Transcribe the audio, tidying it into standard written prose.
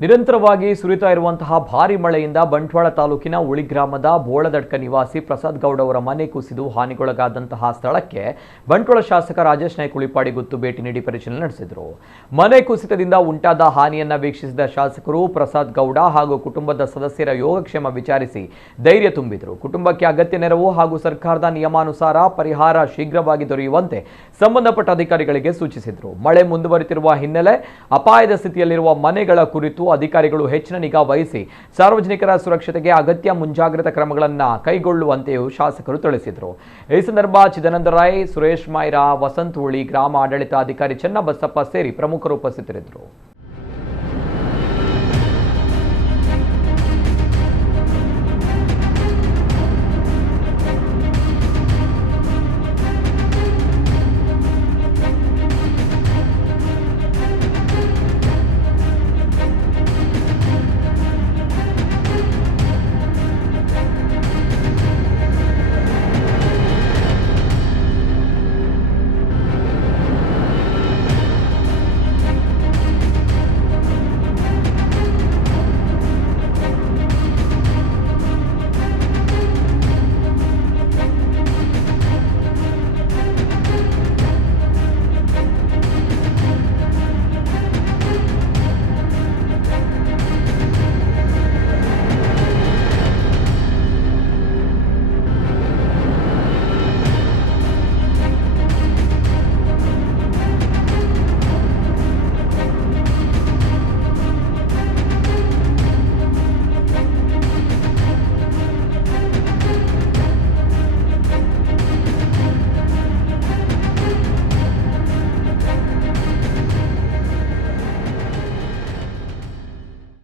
ನಿರಂತರವಾಗಿ ಸುರಿತಾ ಇರುವಂತಹ ಭಾರಿ ಮಳೆಯಿಂದ ಬಂಟ್ವಾಳ ತಾಲೂಕಿನ ಉಳಿ ಗ್ರಾಮದ ಬೋಳದಡ್ಕ ನಿವಾಸಿ ಪ್ರಸಾದ್ ಗೌಡ ಅವರ ಮನೆ ಕುಸಿದು ಹಾನಿಗೊಳಗಾದಂತಹ ಸ್ಥಳಕ್ಕೆ ಬಂಟ್ವಾಳ ಶಾಸಕ ರಾಜೇಶ್ ನಾಯ್ಕ ಉಳಿಪಾಡಿ ಗುತ್ತು ಭೇಟಿ ನೀಡಿ ಪರಿಶೀಲನೆ ನಡೆಸಿದರು. ಮನೆ ಕುಸಿತದಿಂದ ಉಂಟಾದ ಹಾನಿಯನ್ನ ವೀಕ್ಷಿಸಿದ ಶಾಸಕರು ಪ್ರಸಾದ್ ಗೌಡ ಹಾಗೂ ಕುಟುಂಬದ ಸದಸ್ಯರ ಯೋಗಕ್ಷೇಮ ವಿಚಾರಿಸಿ ಧೈರ್ಯ ತುಂಬಿದರು. ಕುಟುಂಬಕ್ಕೆ ಅಗತ್ಯ ನೆರವು ಹಾಗೂ ಸರ್ಕಾರದ ನಿಯಮಾನುಸಾರ ಪರಿಹಾರ ಶೀಘ್ರವಾಗಿ ದೊರೆಯುವಂತೆ ಸಂಬಂಧಪಟ್ಟ ಅಧಿಕಾರಿಗಳಿಗೆ ಸೂಚಿಸಿದರು. ಮಳೆ ಮುಂದುವರಿತಿರುವ ಹಿನ್ನೆಲೆ ಅಪಾಯದ ಸ್ಥಿತಿಯಲ್ಲಿರುವ ಮನೆಗಳ ಕುರಿತು ಅಧಿಕಾರಿಗಳು ಹೆಚ್ಚಿನ ನಿಗಾ ವಹಿಸಿ ಸಾರ್ವಜನಿಕರ ಸುರಕ್ಷತೆಗೆ ಅಗತ್ಯ ಮುಂಜಾಗ್ರತಾ ಕ್ರಮಗಳನ್ನು ಕೈಗೊಳ್ಳುವಂತೆಯೂ ಶಾಸಕರು ತಿಳಿಸಿದರು. ಈ ಸಂದರ್ಭ ಚಿದಾನಂದ ರಾಯ್, ಸುರೇಶ್ ಮೈರಾ, ವಸಂತ್ ಹುಳಿ, ಗ್ರಾಮ ಆಡಳಿತ ಅಧಿಕಾರಿ ಚನ್ನಬಸಪ್ಪ ಸೇರಿ ಪ್ರಮುಖರು ಉಪಸ್ಥಿತರಿದ್ದರು.